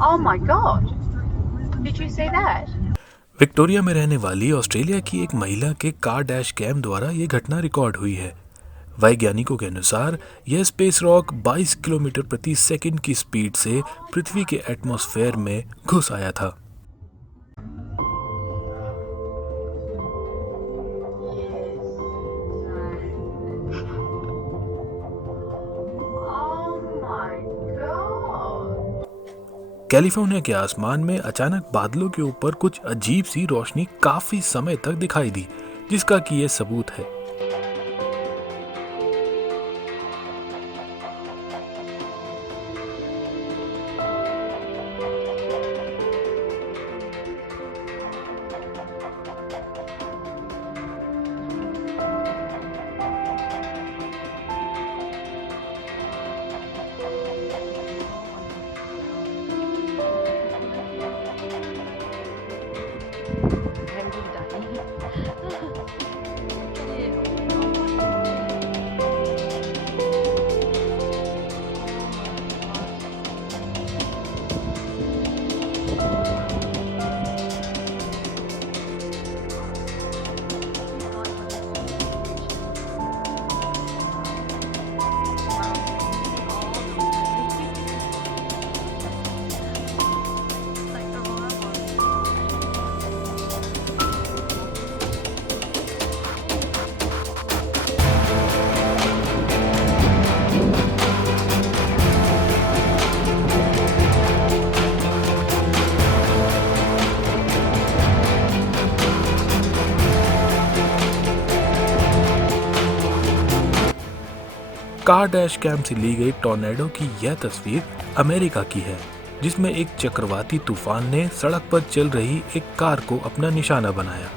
Oh my God! Did you see that? Victoria में रहने वाली ऑस्ट्रेलिया की एक महिला के कार डैश कैम द्वारा ये घटना रिकॉर्ड हुई है। वैज्ञानिकों के अनुसार यह स्पेस रॉक 22 किलोमीटर प्रति सेकंड की स्पीड से पृथ्वी के एटमॉस्फेयर में घुस आया था। कैलिफोर्निया के आसमान में अचानक बादलों के ऊपर कुछ अजीब सी रोशनी काफी समय तक दिखाई दी, जिसका कि ये सबूत है। कार डैश कैम से ली गई टॉर्नेडो की यह तस्वीर अमेरिका की है, जिसमें एक चक्रवाती तूफान ने सड़क पर चल रही एक कार को अपना निशाना बनाया।